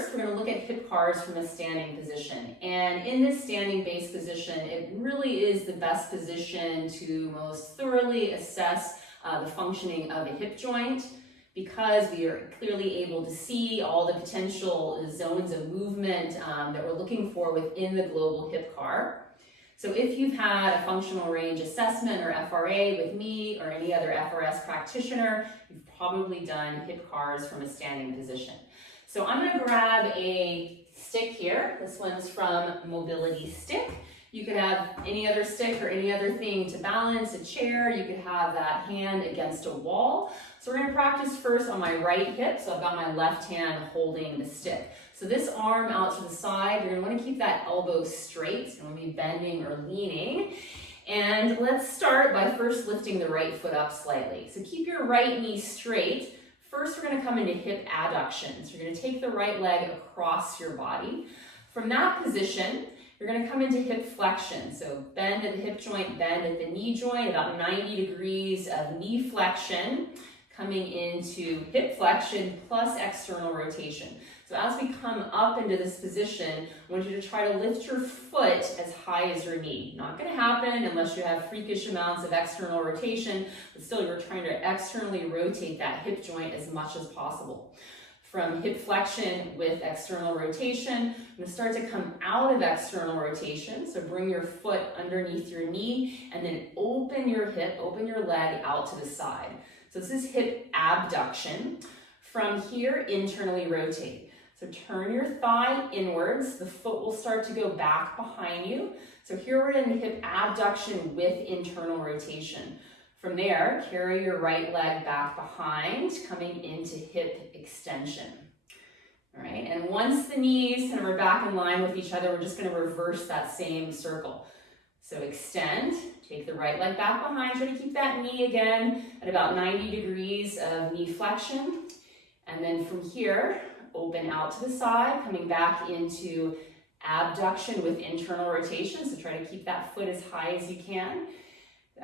first, we're going to look at hip CARs from a standing position. And in this standing base position, it really is the best position to most thoroughly assess the functioning of a hip joint, because we are clearly able to see all the potential zones of movement that we're looking for within the global hip CAR. So if you've had a functional range assessment or FRA with me or any other FRS practitioner, you've probably done hip CARs from a standing position. So I'm going to grab a stick here. This one's from Mobility Stick. You could have any other stick or any other thing to balance, a chair. You could have that hand against a wall. So we're going to practice first on my right hip. So I've got my left hand holding the stick. So this arm out to the side, you're going to want to keep that elbow straight. So you don't want to be bending or leaning. And let's start by first lifting the right foot up slightly. So keep your right knee straight. First, we're going to come into hip adduction. So you're going to take the right leg across your body. From that position, you're going to come into hip flexion. So bend at the hip joint, bend at the knee joint, about 90 degrees of knee flexion, coming into hip flexion plus external rotation. So as we come up into this position, I want you to try to lift your foot as high as your knee. Not going to happen unless you have freakish amounts of external rotation, but still you're trying to externally rotate that hip joint as much as possible. From hip flexion with external rotation, I'm going to start to come out of external rotation. So bring your foot underneath your knee and then open your hip, open your leg out to the side. So this is hip abduction. From here, internally rotate. So turn your thigh inwards. The foot will start to go back behind you. So here we're in hip abduction with internal rotation. From there, carry your right leg back behind, coming into hip extension. All right, and once the knees kind of are back in line with each other, we're just going to reverse that same circle. So extend, take the right leg back behind, try to keep that knee again at about 90 degrees of knee flexion. And then from here, open out to the side, coming back into abduction with internal rotation. So try to keep that foot as high as you can.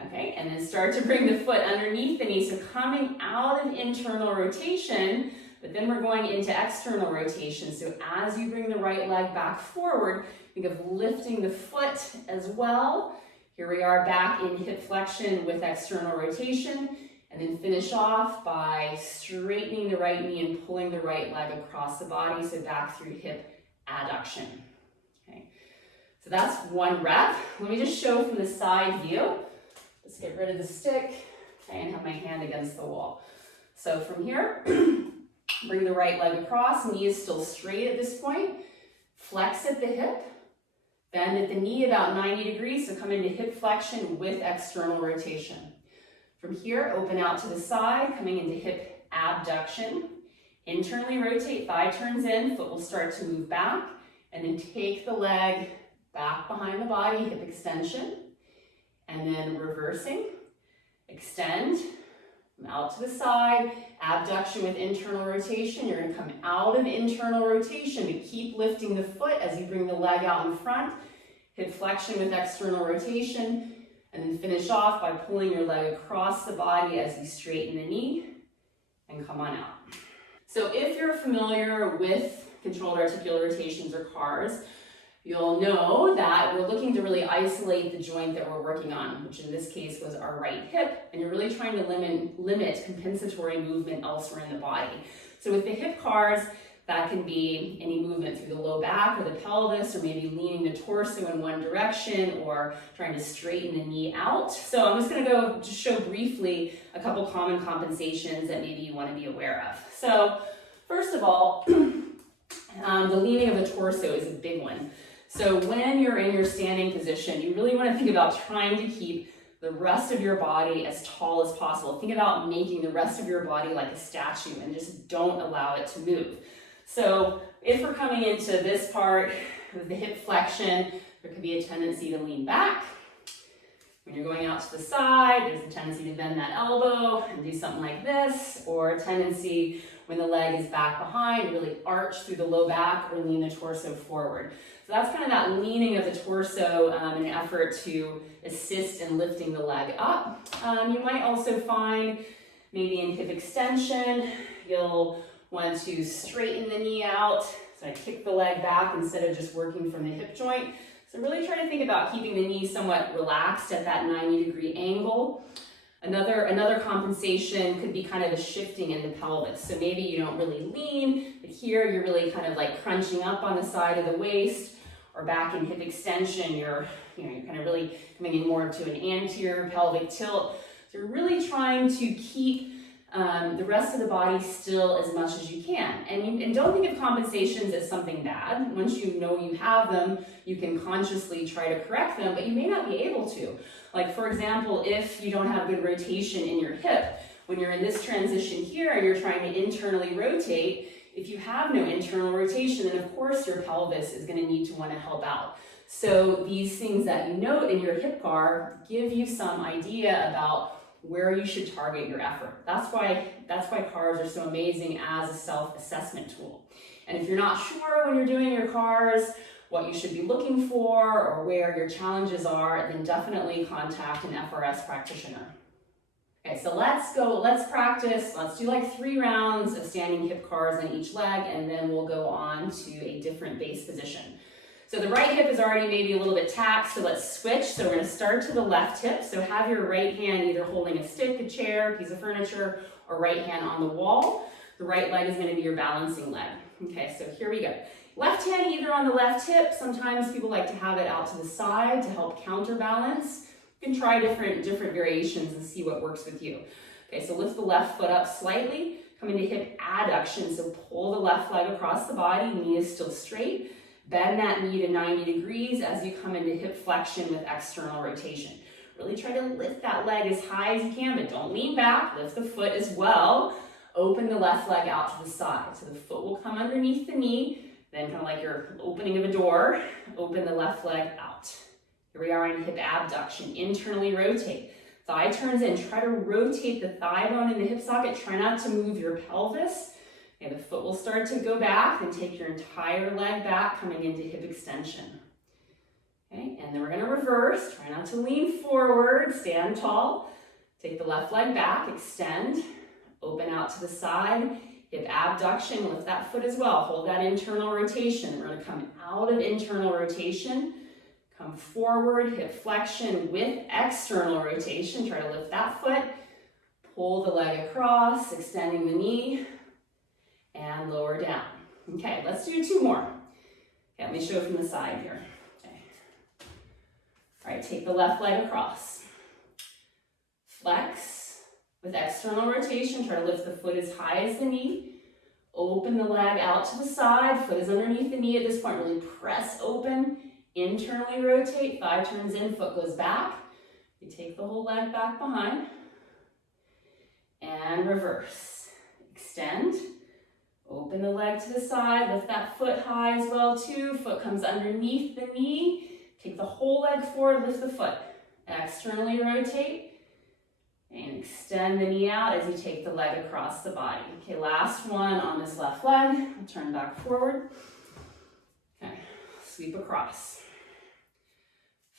Okay, and then start to bring the foot underneath the knee. So coming out of internal rotation, but then we're going into external rotation. So as you bring the right leg back forward, think of lifting the foot as well. Here we are back in hip flexion with external rotation. And then finish off by straightening the right knee and pulling the right leg across the body, so back through hip adduction. Okay, so that's one rep. Let me just show from the side view. Let's get rid of the stick and have my hand against the wall. So from here, bring the right leg across, knee is still straight at this point. Flex at the hip, bend at the knee about 90 degrees, so come into hip flexion with external rotation. From here, open out to the side, coming into hip abduction. Internally rotate, thigh turns in, foot will start to move back, and then take the leg back behind the body, hip extension, and then reversing, extend, out to the side, abduction with internal rotation. You're going to come out of internal rotation, but keep lifting the foot as you bring the leg out in front, hip flexion with external rotation, and then finish off by pulling your leg across the body as you straighten the knee and come on out. So if you're familiar with controlled articular rotations or CARs, you'll know that we're looking to really isolate the joint that we're working on, which in this case was our right hip, and you're really trying to limit compensatory movement elsewhere in the body. So with the hip CARs, that can be any movement through the low back or the pelvis, or maybe leaning the torso in one direction or trying to straighten the knee out. So I'm just going to just show briefly a couple common compensations that maybe you want to be aware of. So first of all, the leaning of the torso is a big one. So when you're in your standing position, you really want to think about trying to keep the rest of your body as tall as possible. Think about making the rest of your body like a statue and just don't allow it to move. So if we're coming into this part with the hip flexion, there could be a tendency to lean back. When you're going out to the side, there's a tendency to bend that elbow and do something like this, or a tendency when the leg is back behind, really arch through the low back or lean the torso forward. So that's kind of that leaning of the torso in an effort to assist in lifting the leg up. You might also find maybe in hip extension, you'll Want to straighten the knee out. So I kick the leg back instead of just working from the hip joint. So really try to think about keeping the knee somewhat relaxed at that 90-degree angle. Another compensation could be kind of a shifting in the pelvis. So maybe you don't really lean, but here you're really kind of like crunching up on the side of the waist, or back in hip extension, you're kind of really coming in more to an anterior pelvic tilt. So you're really trying to keep the rest of the body still as much as you can. And don't think of compensations as something bad. Once you know you have them, you can consciously try to correct them, but you may not be able to. Like for example, if you don't have good rotation in your hip, when you're in this transition here and you're trying to internally rotate, if you have no internal rotation, then of course your pelvis is going to need to want to help out. So these things that you note in your hip bar give you some idea about where you should target your effort. That's why CARs are so amazing as a self-assessment tool. And if you're not sure when you're doing your CARs what you should be looking for or where your challenges are, then definitely contact an FRS practitioner. Okay, so let's practice. Let's do like 3 rounds of standing hip CARs on each leg, and then we'll go on to a different base position. So the right hip is already maybe a little bit taxed, so let's switch. So we're going to start to the left hip. So have your right hand either holding a stick, a chair, a piece of furniture, or right hand on the wall. The right leg is going to be your balancing leg. Okay, so here we go. Left hand either on the left hip. Sometimes people like to have it out to the side to help counterbalance. You can try different variations and see what works with you. Okay, so lift the left foot up slightly. Come into hip adduction. So pull the left leg across the body. Knee is still straight. Bend that knee to 90 degrees as you come into hip flexion with external rotation. Really try to lift that leg as high as you can, but don't lean back. Lift the foot as well. Open the left leg out to the side. So the foot will come underneath the knee, then kind of like your opening of a door, open the left leg out. Here we are in hip abduction. Internally rotate. Thigh turns in. Try to rotate the thigh bone in the hip socket. Try not to move your pelvis. Okay, the foot will start to go back, and take your entire leg back, coming into hip extension. Okay, and then we're going to reverse. Try not to lean forward, stand tall. Take the left leg back, extend, open out to the side, hip abduction, lift that foot as well. Hold that internal rotation. We're going to come out of internal rotation, come forward, hip flexion with external rotation. Try to lift that foot, pull the leg across, extending the knee, and lower down. Okay, let's do 2 more. Okay, let me show from the side here. Okay. All right, take the left leg across. Flex with external rotation. Try to lift the foot as high as the knee. Open the leg out to the side. Foot is underneath the knee at this point. Really press open. Internally rotate. Thigh turns in, foot goes back. You take the whole leg back behind. And reverse. Extend. Open the leg to the side, lift that foot high as well too. Foot comes underneath the knee. Take the whole leg forward, lift the foot. Externally rotate and extend the knee out as you take the leg across the body. Okay, last one on this left leg. I'll turn back forward. Okay, sweep across.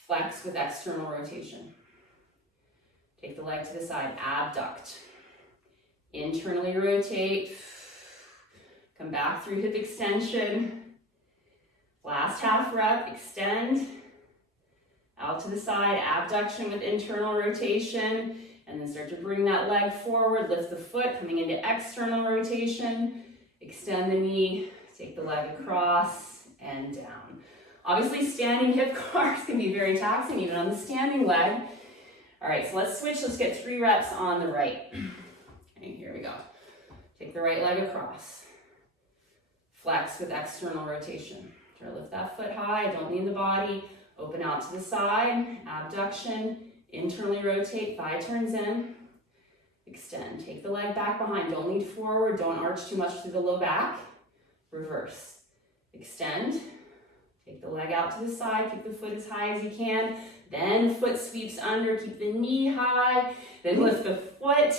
Flex with external rotation. Take the leg to the side, abduct. Internally rotate. Come back through hip extension. Last half rep, extend. Out to the side, abduction with internal rotation. And then start to bring that leg forward. Lift the foot, coming into external rotation. Extend the knee, take the leg across and down. Obviously, standing hip CARs can be very taxing, even on the standing leg. All right, so let's switch. Let's get 3 reps on the right. Okay, here we go. Take the right leg across. Flex with external rotation. Try to lift that foot high, don't lean the body. Open out to the side, abduction, internally rotate, thigh turns in. Extend, take the leg back behind. Don't lean forward, don't arch too much through the low back. Reverse, extend. Take the leg out to the side, keep the foot as high as you can. Then foot sweeps under, keep the knee high. Then lift the foot.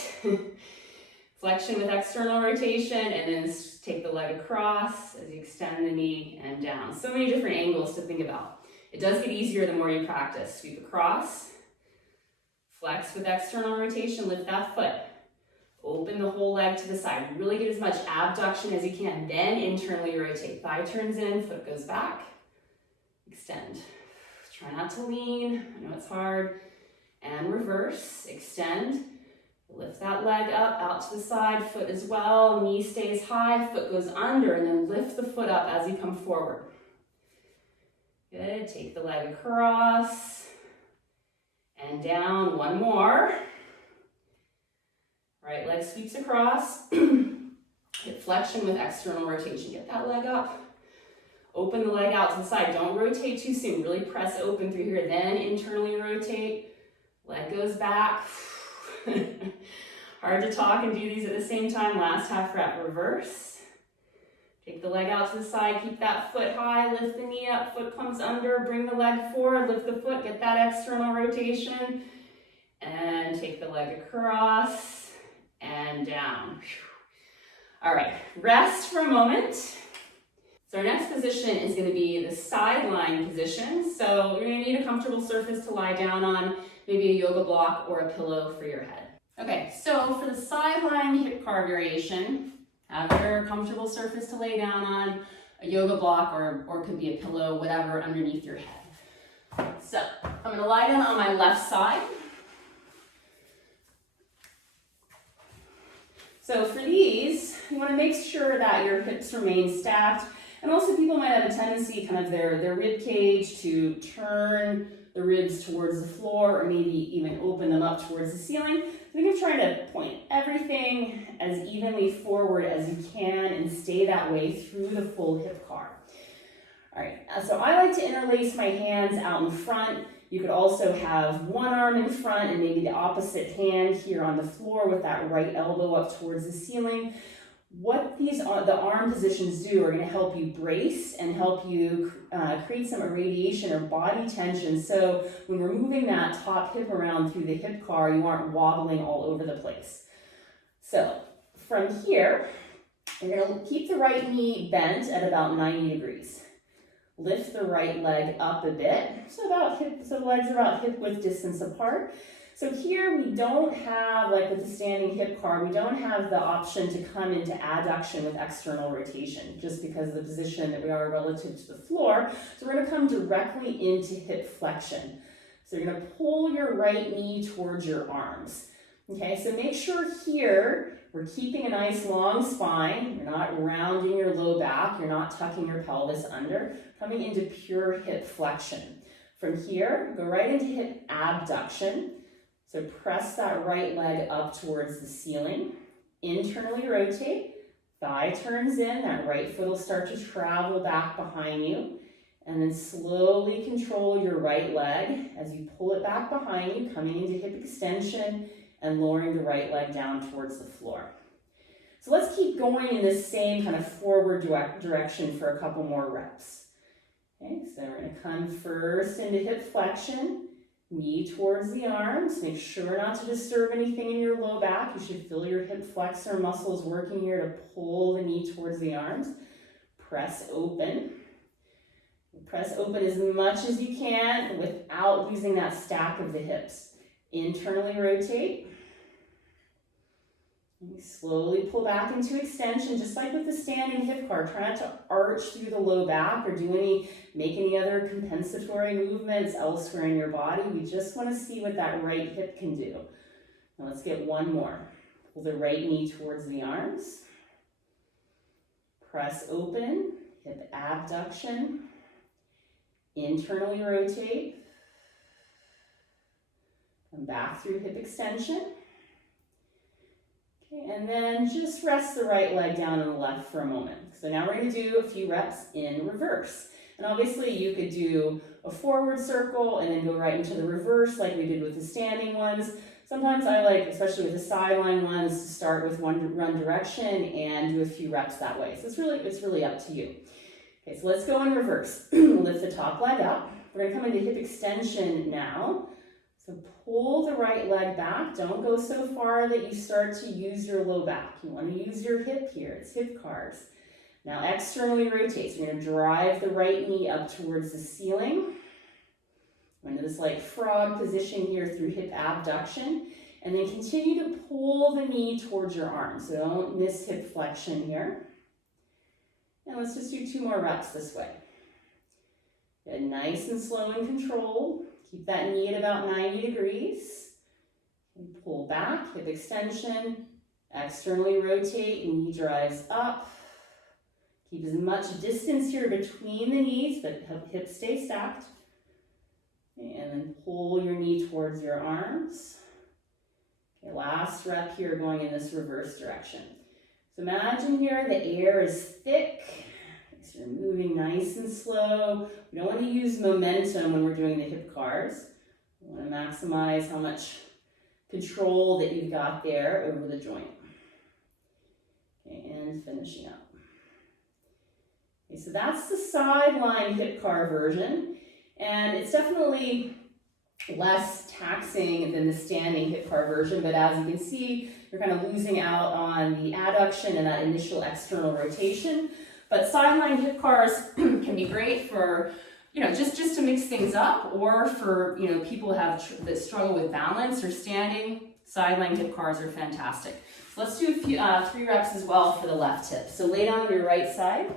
Flexion with external rotation, and then take the leg across as you extend the knee and down. So many different angles to think about. It does get easier the more you practice. Sweep across, flex with external rotation, lift that foot. Open the whole leg to the side. Really get as much abduction as you can. Then internally rotate. Thigh turns in, foot goes back. Extend. Try not to lean. I know it's hard. And reverse. Extend. Lift that leg up, out to the side, foot as well. Knee stays high, foot goes under, and then lift the foot up as you come forward. Good. Take the leg across. And down. One more. Right leg sweeps across. Hip flexion with external rotation. Get that leg up. Open the leg out to the side. Don't rotate too soon. Really press open through here. Then internally rotate. Leg goes back. Hard to talk and do these at the same time. Last half rep. Reverse. Take the leg out to the side. Keep that foot high. Lift the knee up. Foot comes under. Bring the leg forward. Lift the foot. Get that external rotation. And take the leg across. And down. All right, rest for a moment. So our next position is going to be the sideline position. So you're going to need a comfortable surface to lie down on, maybe a yoga block or a pillow for your head. Okay, so for the sideline hip car variation, have your comfortable surface to lay down on, a yoga block or it could be a pillow, whatever, underneath your head. So I'm going to lie down on my left side. So for these, you want to make sure that your hips remain stacked. And also people might have a tendency, kind of their rib cage, to turn the ribs towards the floor or maybe even open them up towards the ceiling. So you're trying to point everything as evenly forward as you can and stay that way through the full hip car. All right, so I like to interlace my hands out in front. You could also have one arm in front and maybe the opposite hand here on the floor with that right elbow up towards the ceiling. What the arm positions do are going to help you brace and help you create some irradiation or body tension. So when we're moving that top hip around through the hip car, you aren't wobbling all over the place. So from here, you're going to keep the right knee bent at about 90 degrees. Lift the right leg up a bit, so the legs are about hip width distance apart. So here we don't have, like with the standing hip car, we don't have the option to come into adduction with external rotation, just because of the position that we are relative to the floor. So we're going to come directly into hip flexion. So you're going to pull your right knee towards your arms. Okay, so make sure here we're keeping a nice long spine. You're not rounding your low back. You're not tucking your pelvis under. Coming into pure hip flexion. From here, go right into hip abduction. So press that right leg up towards the ceiling. Internally rotate. Thigh turns in. That right foot will start to travel back behind you. And then slowly control your right leg as you pull it back behind you, coming into hip extension and lowering the right leg down towards the floor. So let's keep going in this same kind of forward direction for a couple more reps. Okay, so we're going to come first into hip flexion, knee towards the arms. Make sure not to disturb anything in your low back. You should feel your hip flexor muscles working here to pull the knee towards the arms. Press open. Press open as much as you can without losing that stack of the hips. Internally rotate. And slowly pull back into extension, just like with the standing hip car. Try not to arch through the low back or make any other compensatory movements elsewhere in your body. We just want to see what that right hip can do. Now let's get one more. Pull the right knee towards the arms. Press open, hip abduction. Internally rotate. Come back through hip extension. Okay, and then just rest the right leg down on the left for a moment. So now we're going to do a few reps in reverse. And obviously you could do a forward circle and then go right into the reverse like we did with the standing ones. Sometimes I like, especially with the sideline ones, to start with one run direction and do a few reps that way. So it's really up to you. Okay, so let's go in reverse. Lift the top leg up. We're going to come into hip extension now. So pull the right leg back. Don't go so far that you start to use your low back. You want to use your hip here. It's hip cars. Now externally rotate. So you're going to drive the right knee up towards the ceiling. Into this like frog position here through hip abduction. And then continue to pull the knee towards your arm. So don't miss hip flexion here. And let's just do 2 more reps this way. Good, nice and slow and controlled. Keep that knee at about 90 degrees. And pull back, hip extension. Externally rotate, knee drives up. Keep as much distance here between the knees, but hips stay stacked. And then pull your knee towards your arms. Okay, last rep here going in this reverse direction. So imagine here the air is thick. So you're moving nice and slow. We don't want to use momentum when we're doing the hip cars. We want to maximize how much control that you've got there over the joint. Okay, and finishing up. Okay, so that's the sideline hip car version. And it's definitely less taxing than the standing hip car version, but as you can see, you're kind of losing out on the adduction and that initial external rotation. But sideline hip cars can be great for, just to mix things up, or for, people that struggle with balance or standing. Sideline hip cars are fantastic. So let's do 3 reps as well for the left hip. So lay down on your right side.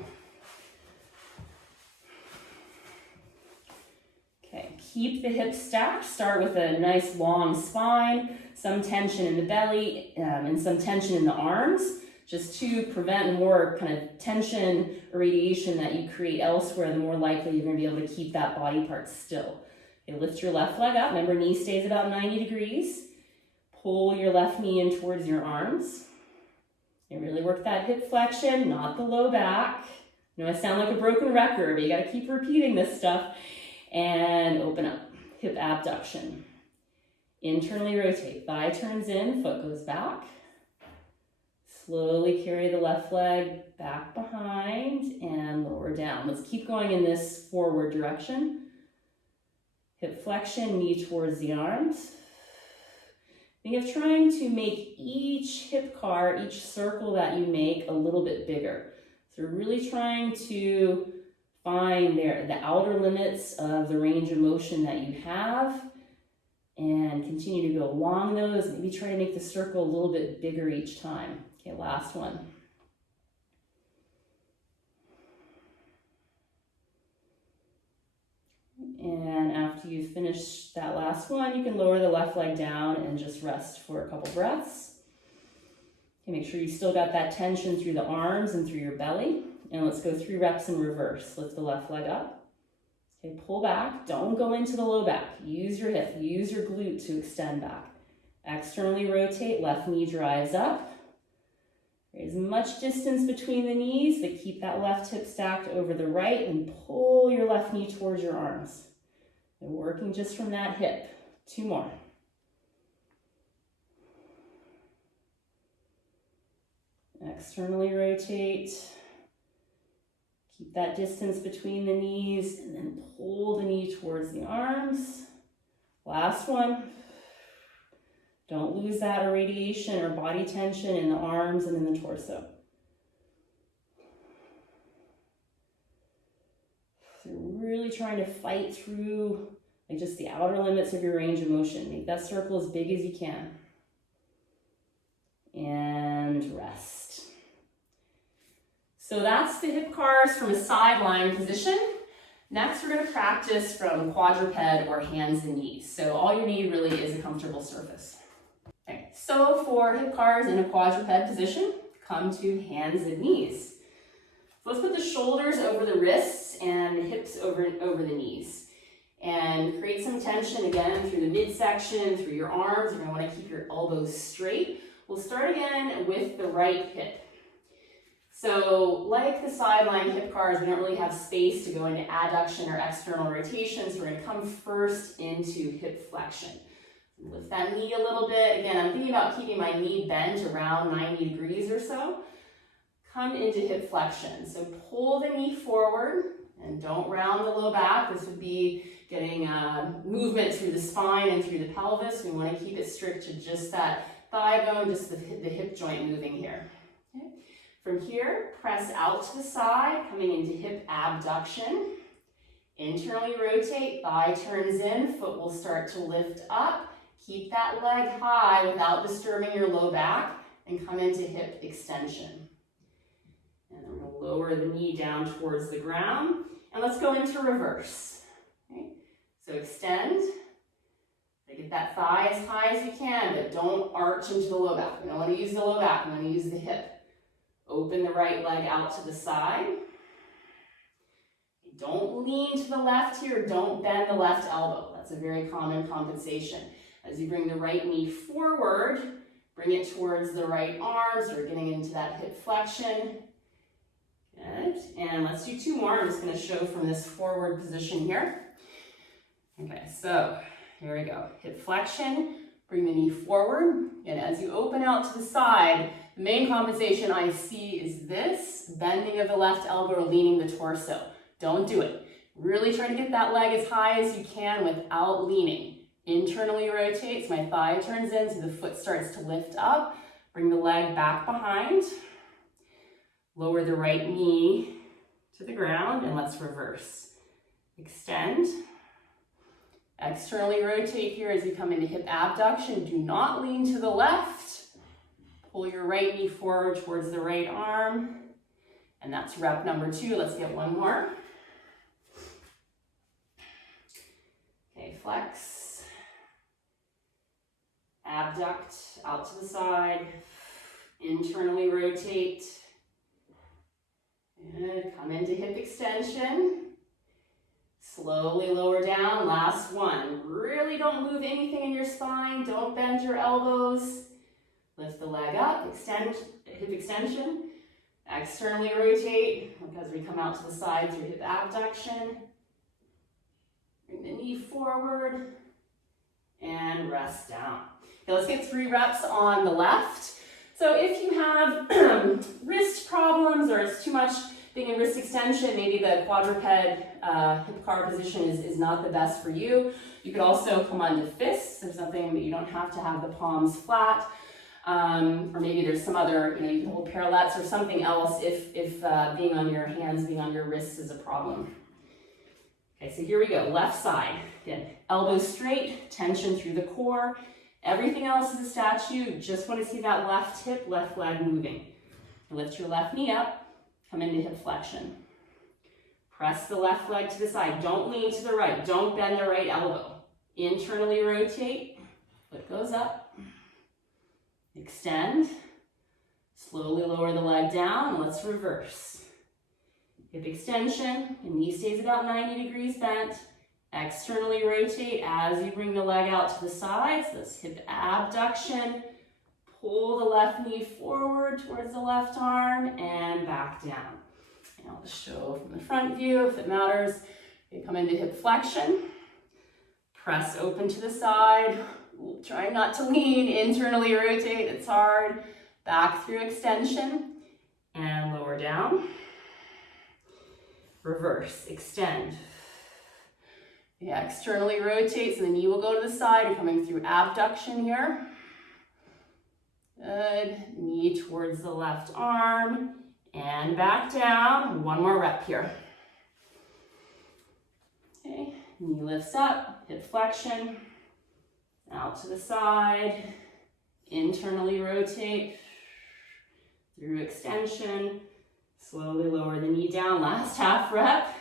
Okay, keep the hips stacked. Start with a nice long spine, some tension in the belly, and some tension in the arms, just to prevent more kind of tension or radiation that you create elsewhere. The more likely you're going to be able to keep that body part still. Okay, lift your left leg up. Remember, knee stays about 90 degrees. Pull your left knee in towards your arms. And really work that hip flexion, not the low back. I sound like a broken record, but you got to keep repeating this stuff. And open up, hip abduction. Internally rotate, thigh turns in, foot goes back. Slowly carry the left leg back behind and lower down. Let's keep going in this forward direction. Hip flexion, knee towards the arms. Think of trying to make each hip car, each circle that you make a little bit bigger. So we're really trying to find the outer limits of the range of motion that you have and continue to go along those. Maybe try to make the circle a little bit bigger each time. Okay, last one. And after you finish that last one, you can lower the left leg down and just rest for a couple breaths. Okay, make sure you still got that tension through the arms and through your belly. And let's go 3 reps in reverse. Lift the left leg up. Okay, pull back. Don't go into the low back. Use your hip. Use your glute to extend back. Externally rotate. Left knee drives up. There's much distance between the knees, but keep that left hip stacked over the right and pull your left knee towards your arms. And working just from that hip. 2 more. Externally rotate. Keep that distance between the knees and then pull the knee towards the arms. Last one. Don't lose that irradiation or body tension in the arms and in the torso. So really trying to fight through just the outer limits of your range of motion. Make that circle as big as you can. And rest. So that's the hip cars from a sideline position. Next, we're going to practice from quadruped or hands and knees. So all you need really is a comfortable surface. Okay, so for hip cars in a quadruped position, come to hands and knees. So let's put the shoulders over the wrists and the hips over the knees. And create some tension again through the midsection, through your arms. You're going to want to keep your elbows straight. We'll start again with the right hip. So like the sideline hip cars, we don't really have space to go into adduction or external rotation, so we're going to come first into hip flexion. Lift that knee a little bit. Again, I'm thinking about keeping my knee bent around 90 degrees or so. Come into hip flexion. So pull the knee forward and don't round the low back. This would be getting movement through the spine and through the pelvis. We want to keep it strict to just that thigh bone, just the hip joint moving here. Okay. From here, press out to the side, coming into hip abduction. Internally rotate, thigh turns in, foot will start to lift up. Keep that leg high without disturbing your low back and come into hip extension. And then we're going to lower the knee down towards the ground. And let's go into reverse. Okay? So extend. Get that thigh as high as you can, but don't arch into the low back. We don't want to use the low back, we want to use the hip. Open the right leg out to the side. Don't lean to the left here, don't bend the left elbow. That's a very common compensation. As you bring the right knee forward, bring it towards the right arm, so we're getting into that hip flexion. Good, and let's do two more. I'm just going to show from this forward position here. Okay, so here we go. Hip flexion, bring the knee forward, and as you open out to the side, the main compensation I see is this, bending of the left elbow or leaning the torso. Don't do it. Really try to get that leg as high as you can without leaning. Internally rotate, so my thigh turns in, so the foot starts to lift up. Bring the leg back behind. Lower the right knee to the ground, and let's reverse. Extend. Externally rotate here as you come into hip abduction. Do not lean to the left. Pull your right knee forward towards the right arm. And that's rep number 2. Let's get one more. Okay, flex. Abduct out to the side. Internally rotate. Good. Come into hip extension. Slowly lower down. Last one. Really don't move anything in your spine. Don't bend your elbows. Lift the leg up. Extend hip extension. Externally rotate as we come out to the side through hip abduction. Bring the knee forward and rest down. Okay, let's get 3 reps on the left. So if you have wrist problems or it's too much being in wrist extension, maybe the quadruped hip car position is not the best for you. You could also come onto fists. There's something that you don't have to have the palms flat. Or maybe there's some other, you can hold parallettes or something else if being on your hands, being on your wrists is a problem. Okay, so here we go, left side. Again, elbows straight, tension through the core. Everything else is a statue. Just want to see that left hip, left leg moving. Lift your left knee up, come into hip flexion. Press the left leg to the side. Don't lean to the right. Don't bend the right elbow. Internally rotate, foot goes up. Extend. Slowly lower the leg down. Let's reverse. Hip extension, and knee stays about 90 degrees bent. Externally rotate as you bring the leg out to the sides. That's hip abduction. Pull the left knee forward towards the left arm and back down. And I'll just show from the front view if it matters. You come into hip flexion. Press open to the side. Try not to lean. Internally rotate. It's hard. Back through extension and lower down. Reverse. Extend. Yeah, externally rotate, so the knee will go to the side. You're coming through abduction here. Good. Knee towards the left arm and back down. One more rep here. Okay, knee lifts up, hip flexion, out to the side, internally rotate through extension. Slowly lower the knee down. Last half rep.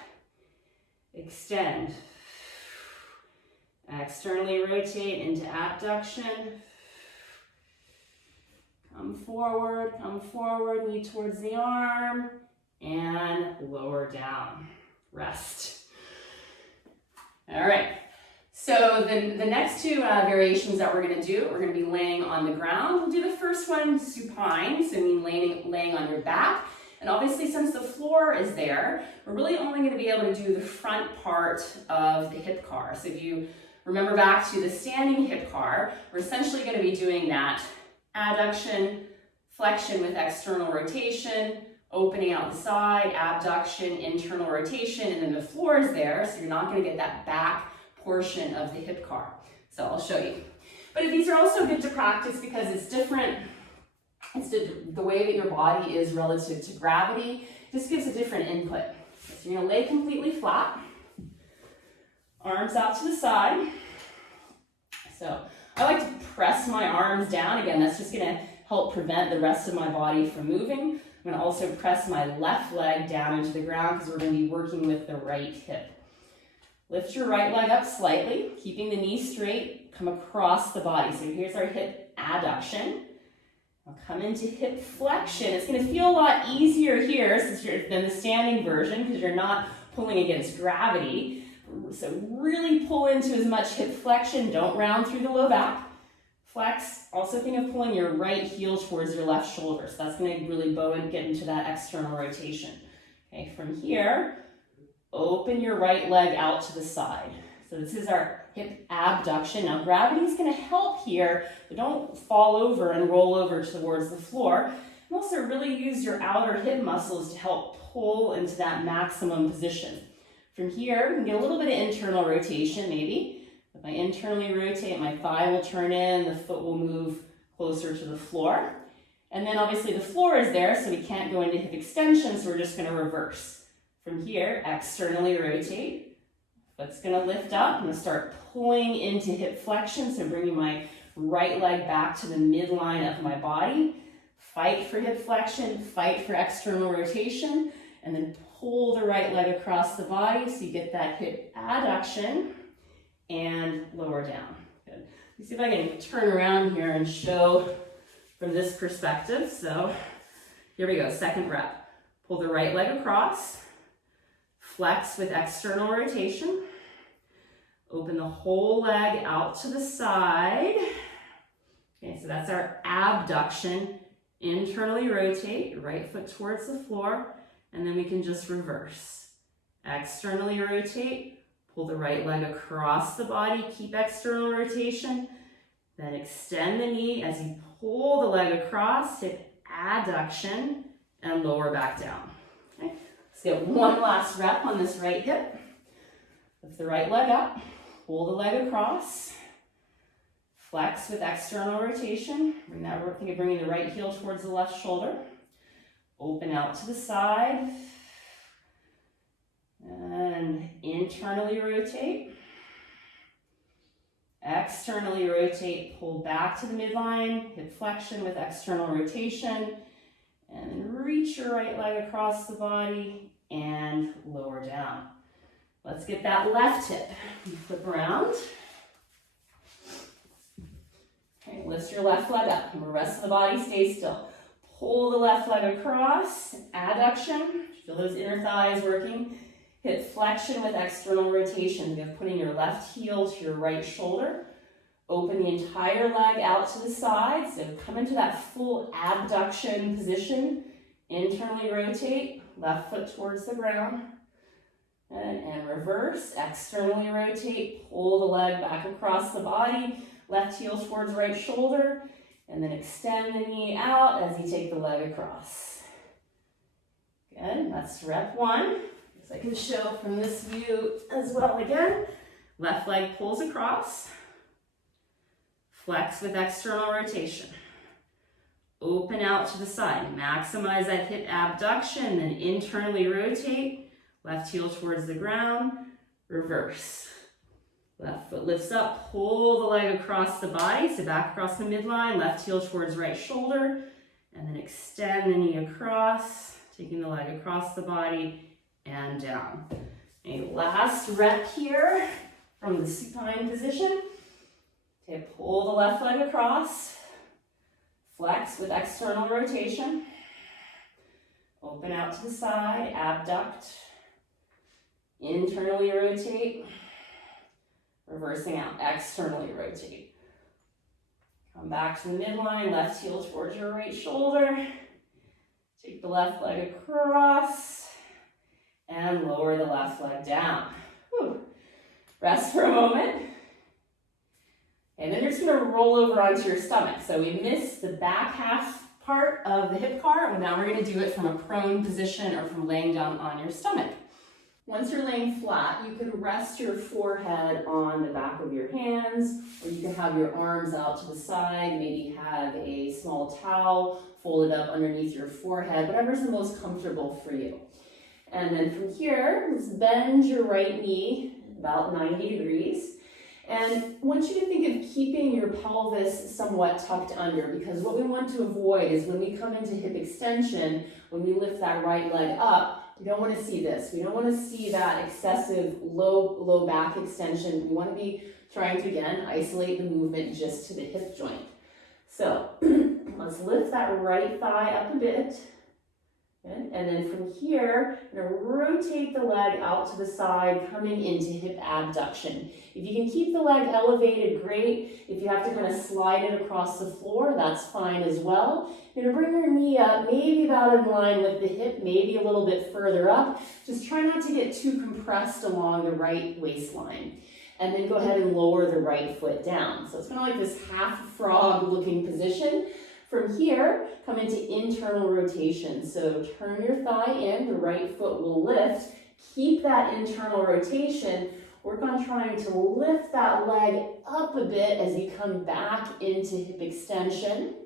Extend. Externally rotate into abduction. Come forward, knee towards the arm, and lower down. Rest. All right, so the next 2 variations that we're gonna do, we're gonna be laying on the ground. We'll do the first one, supine, so mean laying on your back. And obviously, since the floor is there, we're really only gonna be able to do the front part of the hip car. So if you remember back to the standing hip car, we're essentially going to be doing that adduction, flexion with external rotation, opening out the side, abduction, internal rotation, and then the floor is there, so you're not going to get that back portion of the hip car. So I'll show you. But these are also good to practice because it's different. It's the way that your body is relative to gravity. Just gives a different input. So you're going to lay completely flat. Arms out to the side. So I like to press my arms down. Again, that's just gonna help prevent the rest of my body from moving. I'm gonna also press my left leg down into the ground because we're gonna be working with the right hip. Lift your right leg up slightly, keeping the knee straight, come across the body. So here's our hip adduction. I'll come into hip flexion. It's gonna feel a lot easier here than the standing version because you're not pulling against gravity. So really pull into as much hip flexion, don't round through the low back. Flex, also think of pulling your right heel towards your left shoulder. So that's gonna really bow and get into that external rotation. Okay, from here, open your right leg out to the side. So this is our hip abduction. Now gravity is gonna help here, but don't fall over and roll over towards the floor. And also really use your outer hip muscles to help pull into that maximum position. From here, we can get a little bit of internal rotation maybe. If I internally rotate, my thigh will turn in, the foot will move closer to the floor. And then obviously the floor is there, so we can't go into hip extension, so we're just gonna reverse. From here, externally rotate. Foot's gonna lift up. I'm gonna start pulling into hip flexion, so bringing my right leg back to the midline of my body. Fight for hip flexion, fight for external rotation, and then pull the right leg across the body so you get that hip adduction and lower down. Good. Let's see if I can turn around here and show from this perspective. So here we go, second rep. Pull the right leg across, flex with external rotation, open the whole leg out to the side. Okay, so that's our abduction. Internally rotate, right foot towards the floor, and then we can just reverse. Externally rotate, pull the right leg across the body, keep external rotation, then extend the knee as you pull the leg across, hip adduction, and lower back down. Okay, let's get one last rep on this right hip. Lift the right leg up, pull the leg across, flex with external rotation. Think of bringing the right heel towards the left shoulder. Open out to the side. And internally rotate. Externally rotate, pull back to the midline, hip flexion with external rotation. And then reach your right leg across the body and lower down. Let's get that left hip. Flip around. Okay, lift your left leg up, and the rest of the body stays still. Pull the left leg across, adduction, feel those inner thighs working. Hip flexion with external rotation. You're putting your left heel to your right shoulder. Open the entire leg out to the side, so come into that full abduction position. Internally rotate, left foot towards the ground. And reverse, externally rotate, pull the leg back across the body. Left heel towards right shoulder, and then extend the knee out as you take the leg across. Good, that's rep one. As I can show from this view as well again. Left leg pulls across. Flex with external rotation. Open out to the side. Maximize that hip abduction, then internally rotate. Left heel towards the ground. Reverse. Left foot lifts up, pull the leg across the body, so back across the midline, left heel towards right shoulder, and then extend the knee across, taking the leg across the body and down. A last rep here from the supine position. Okay, pull the left leg across, flex with external rotation, open out to the side, abduct, internally rotate, reversing out, externally rotate. Come back to the midline, left heel towards your right shoulder. Take the left leg across and lower the left leg down. Whew. Rest for a moment. And then you're just gonna roll over onto your stomach. So we missed the back half part of the hip car, and now we're gonna do it from a prone position or from laying down on your stomach. Once you're laying flat, you could rest your forehead on the back of your hands, or you can have your arms out to the side, maybe have a small towel folded up underneath your forehead, whatever's the most comfortable for you. And then from here, let's bend your right knee about 90 degrees. And I want you to think of keeping your pelvis somewhat tucked under, because what we want to avoid is when we come into hip extension, when we lift that right leg up, we don't want to see this. We don't want to see that excessive low back extension. We want to be trying to, again, isolate the movement just to the hip joint. So let's lift that right thigh up a bit. Good. And then from here, I'm going to rotate the leg out to the side, coming into hip abduction. If you can keep the leg elevated, great. If you have to kind of slide it across the floor, that's fine as well. You're going to bring your knee up, maybe about in line with the hip, maybe a little bit further up. Just try not to get too compressed along the right waistline. And then go ahead and lower the right foot down. So it's kind of like this half frog looking position. From here, come into internal rotation. So turn your thigh in, the right foot will lift. Keep that internal rotation. Work on trying to lift that leg up a bit as you come back into hip extension.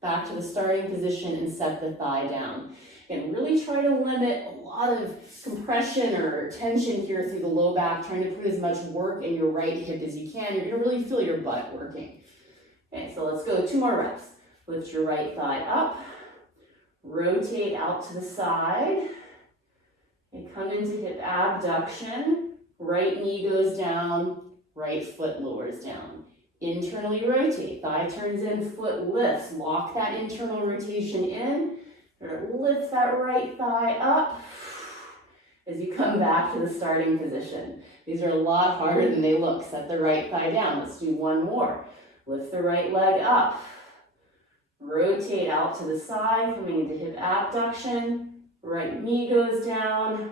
Back to the starting position and set the thigh down. And really try to limit a lot of compression or tension here through the low back, trying to put as much work in your right hip as you can. You're gonna really feel your butt working. Okay, so let's go 2 more reps. Lift your right thigh up, rotate out to the side, and come into hip abduction. Right knee goes down, right foot lowers down. Internally rotate, thigh turns in, foot lifts. Lock that internal rotation in. Lift that right thigh up as you come back to the starting position. These are a lot harder than they look. Set the right thigh down. Let's do 1 more. Lift the right leg up. Rotate out to the side, coming into hip abduction. Right knee goes down,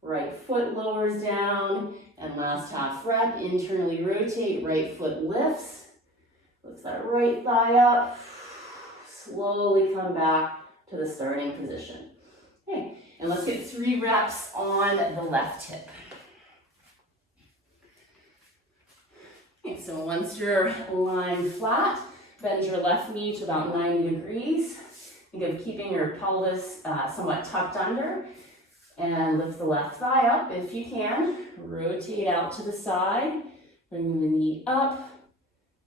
right foot lowers down, and last half rep, internally rotate, right foot lifts. Lift that right thigh up. Slowly come back to the starting position. Okay, and let's get 3 reps on the left hip. Okay, so once you're lying flat, bend your left knee to about 90 degrees. Think of keeping your pelvis somewhat tucked under, and lift the left thigh up if you can. Rotate out to the side, bring the knee up,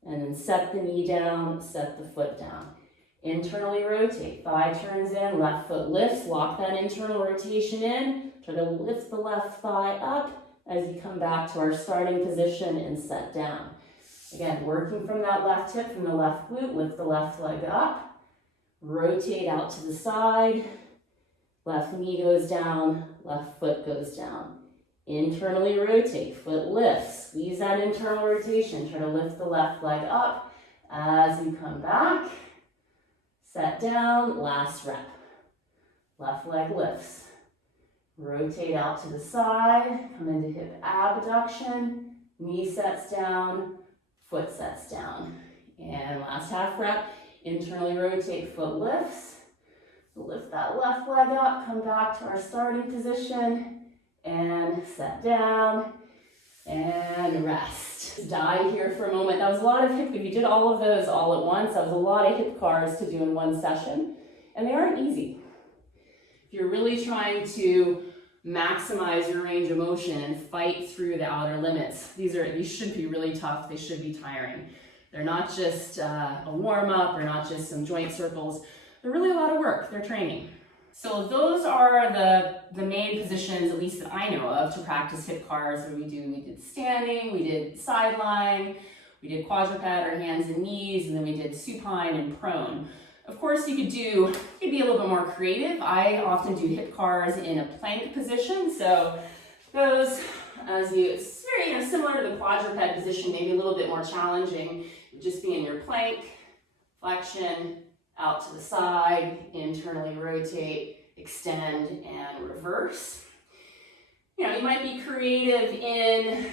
and then set the knee down, set the foot down. Internally rotate, thigh turns in, left foot lifts, lock that internal rotation in. Try to lift the left thigh up as you come back to our starting position and set down. Again, working from that left hip, from the left glute, lift the left leg up, rotate out to the side, left knee goes down, left foot goes down. Internally rotate, foot lifts, squeeze that internal rotation, try to lift the left leg up as you come back, set down, last rep. Left leg lifts, rotate out to the side, come into hip abduction, knee sets down, foot sets down. And last half rep, internally rotate, foot lifts. Lift that left leg up, come back to our starting position, and set down, and rest. Dive here for a moment. That was a lot of hip, if you did all of those all at once, that was a lot of hip cars to do in one session, and they aren't easy. If you're really trying to maximize your range of motion and fight through the outer limits, these should be really tough, they should be tiring. They're not just a warm-up or not just some joint circles, they're really a lot of work, they're training. So those are the main positions, at least that I know of, to practice hip cars. We did standing, we did side lying, we did quadruped or hands and knees, and then we did supine and prone. Of course, you could be a little bit more creative. I often do hip cars in a plank position. So those, it's very similar to the quadruped position, maybe a little bit more challenging. Just be in your plank, flexion, out to the side, internally rotate, extend, and reverse. You might be creative in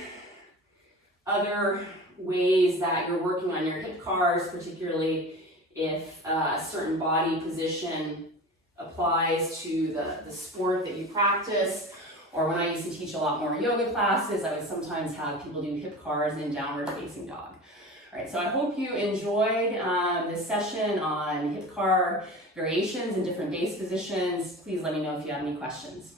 other ways that you're working on your hip cars, particularly if a certain body position applies to the sport that you practice. Or when I used to teach a lot more yoga classes, I would sometimes have people do hip cars in downward facing dog. All right, so I hope you enjoyed this session on hip car variations and different base positions. Please let me know if you have any questions.